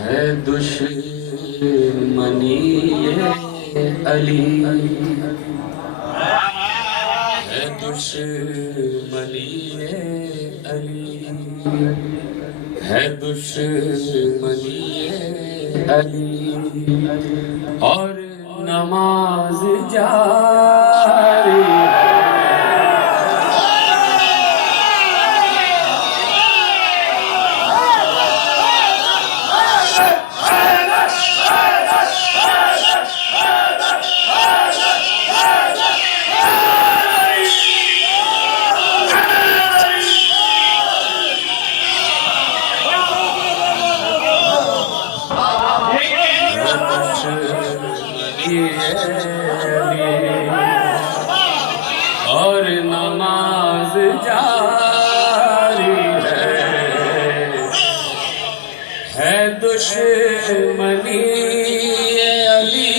है दुश्मनी ये अली, है दुश्मनी ये अली, है दुश्मनी ये अली, और नमाज जारी और नमाज जारी है दुश्मनी अली,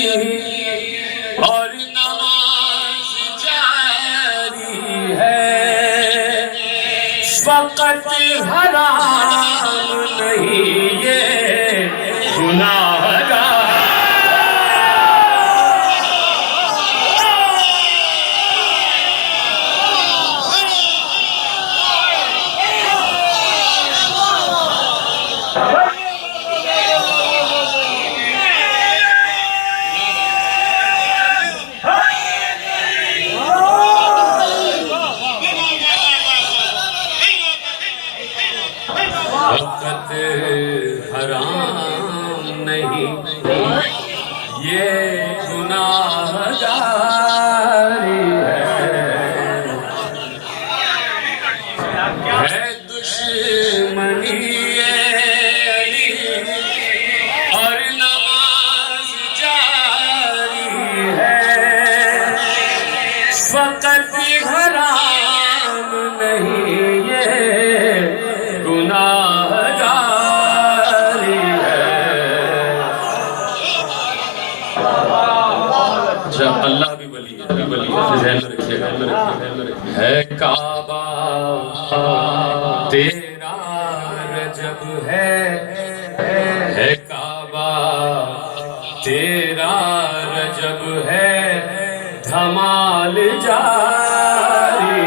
और नमाज जारी है, फकत हराम नहीं ये गुनाहगार। वक़्त हराम नहीं ये गुनाहगारी है दुश्मनी ये अली, और नमाज जारी है, फ़क़त हराम नहीं ये गुनाहगारी है। अच्छा, अल्लाह भी वली है, ध्यान में रखिएगा। है काबा तेरा रजब है काबा तेरा रजब है, धमाल जारी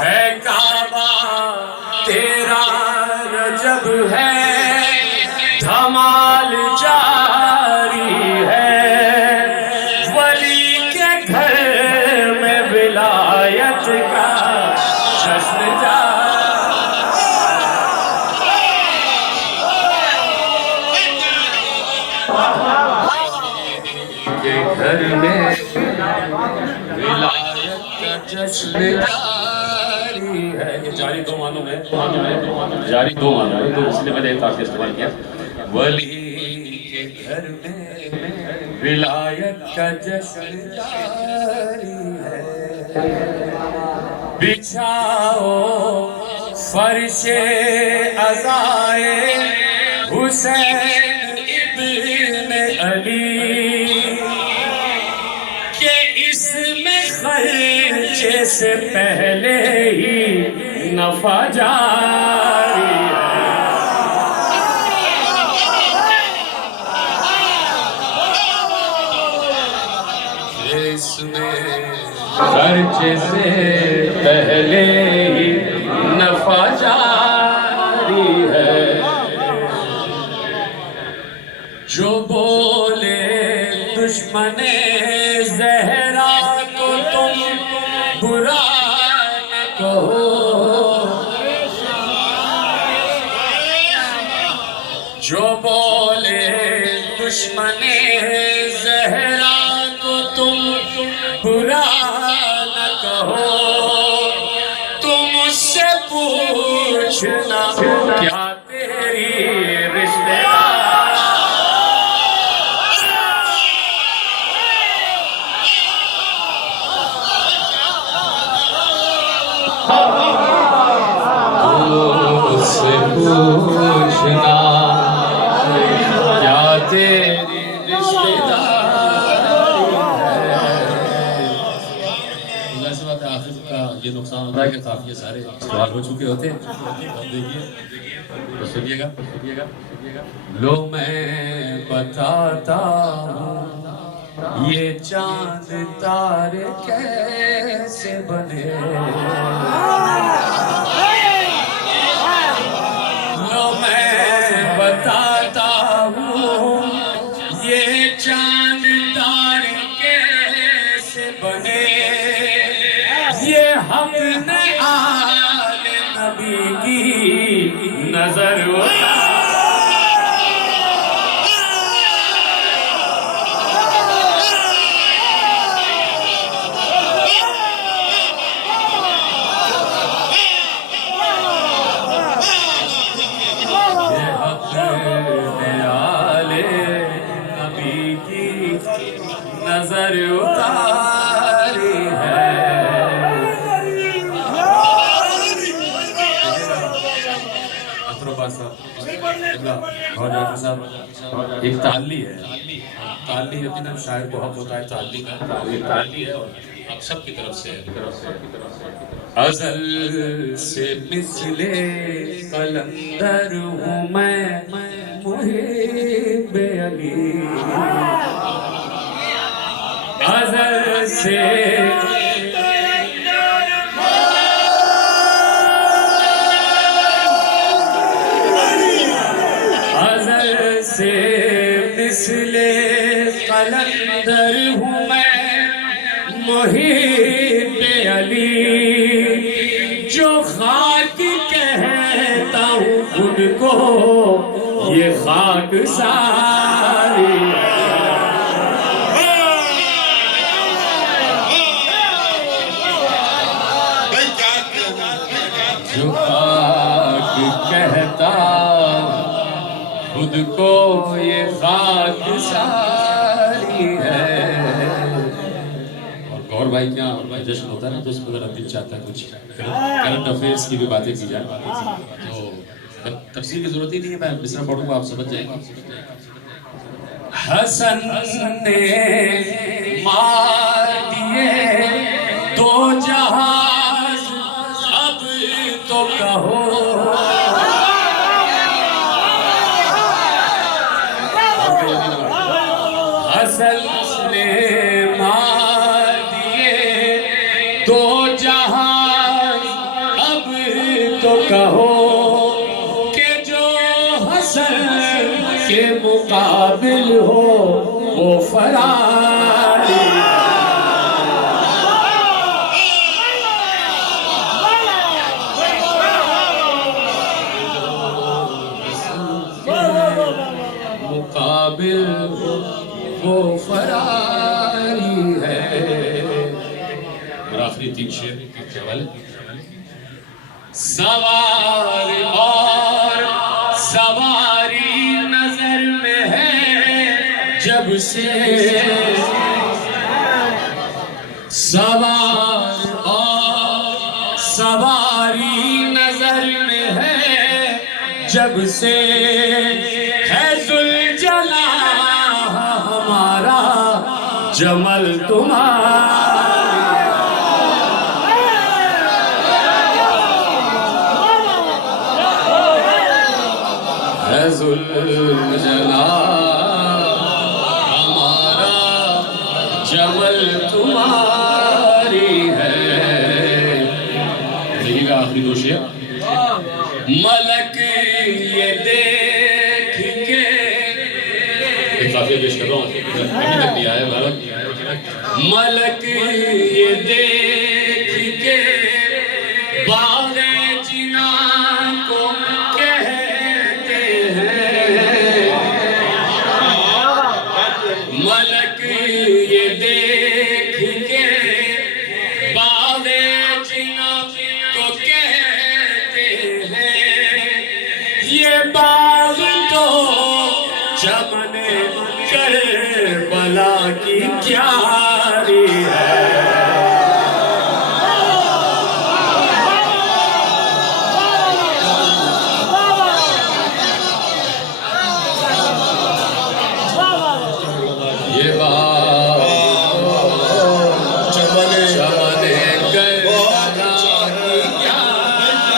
है काबा तेरा रजब है, धमाल जारी है, वली के घर में विलायत का जश्न के घर में विलायत का जश्न जारी है। ये जारी दो मानों में जारी दो मानों में, तो इसलिए मैंने एक काफी इस्तेमाल किया। वली के घर में विलायत का जश्न जारी है, बिछाओ फर्शे अज़ाए हुसैन इब्न अली, के इसमें खर्चे से पहले ही नफा जारी है, इसमें खर्चे से पहले ही नफा जारी है। जो बोले दुश्मने ज़हरा को तुम बुरा न कहो, जो बोले दुश्मने ज़हरा को तुम बुरा न कहो, तुम उससे पूछना क्या तेरी रिश्तेदार। उससे पूछना क्या तेरी रिश्तेदारी है। वैसे बात है, आखिर का ये नुकसान होता है कि काफी सारे सवाल हो चुके होते हैं। देखिए तो सुनिएगा, लो मैं बताता हूँ ये चांद तारे कैसे बने, लो मैं बताता हूँ ये चांद तारे कैसे बने, ये हमने आले नबी की नजर नजर उतारी है। एक ताली है, ताली यकीनन शायर को हक होता है ताली का, एक ताली है और आप सबकी तरफ से अज़ल से मिसले कलंदर हूँ मैं मुहिब अली, अज़ल से अज़ल से मिसले कलंदर हूँ मैं मुहिब अली, जो खाक कहता हूँ खुद को ये खाक सारी, जो खाक कहता खुद को ये खाक सारी है। और गौर भाई क्या जश्न होता है ना, तो उसमें अगर दिल चाहता है कुछ करंट अफेयर्स की भी बातें की जाए, तो तफसीर की जरूरत ही नहीं है, मैं मिसरा पढ़ूंगा आप समझ जाएंगे। हसन ने मार दिए दो जहाज, अब तो कहो हसन ने मार दिए दो जहाज, अब तो कहो कि जो हसन के मुकाबिल हो वो फरारी, मुकाबिल वो फरारी है। और आखिरी 3 शेर के हवाले, सवार और सवारी नजर में है जब से, सवार और सवारी नजर में है जब से, है जुलजला हमारा जमल तुम्हारा, है जुलजला हमारा जमल तुम्हारी है। देखिएगा आखिरी 2 शेर, मलक ये देख के, एक काफिया पेश कर रहा हूँ, अभी तक नहीं आया भारत, मलक ये देख के बाग़े जिना को कहते हैं, मलक ये देख के बाग़े जिना को कहते हैं, ये बाग़ तो चमने करबला की क्यारी है। ये बाग़ चमने करबला की क्यारी,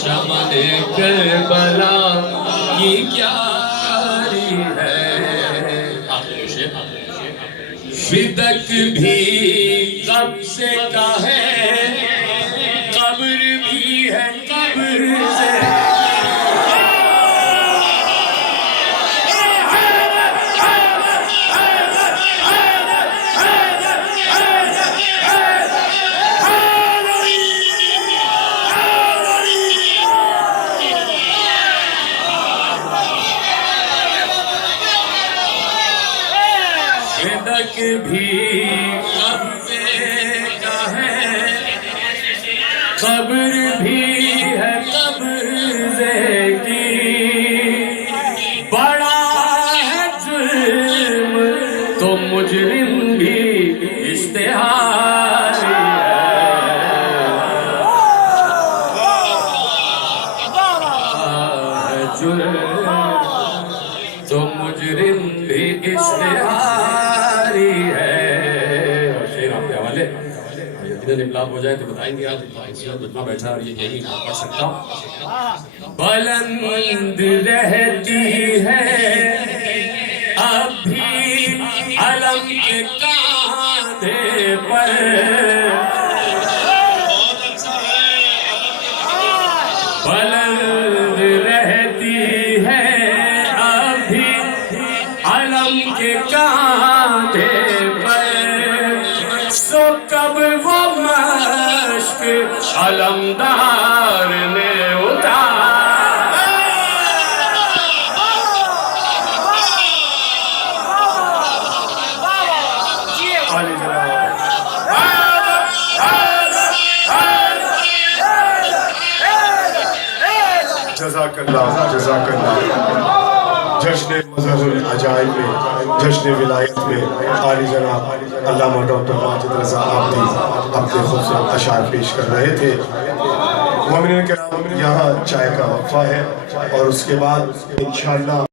चमन करबला की क्यारी है। फिदक भी कब से का है, कब्र भी है कब्र से। फिदक भी कब से का है, कब्र भी है कब्र से की। बड़ा है जुल्म तो मुजरिम भी इश्तिहारी है। जुल्म तो मुजरिम भी इश्तिहारी है। शेर आपके हवाले यकीनन इब्लाग हो जाए तो बताएंगे आप। जितना बैठा और ये यही पढ़ सकता हूँ। बुलंद रहती है अभी अलम के कांधे पर, बुलंद रहती है अभी अलम के कांधे पर। सो कब वो मश्क अलमदार ने जज़ाकल्लाह जज़ाकल्लाह। जश्न मज़हरुल अजाइब में, जश्न विलायत में आली जनाब अल्लामा डॉक्टर माजिद रज़ा आब्दी अपने खूबसूरत अशार पेश कर रहे थे। मोमिनीन किराम, यहाँ चाय का वक्फा है और उसके बाद इंशाअल्लाह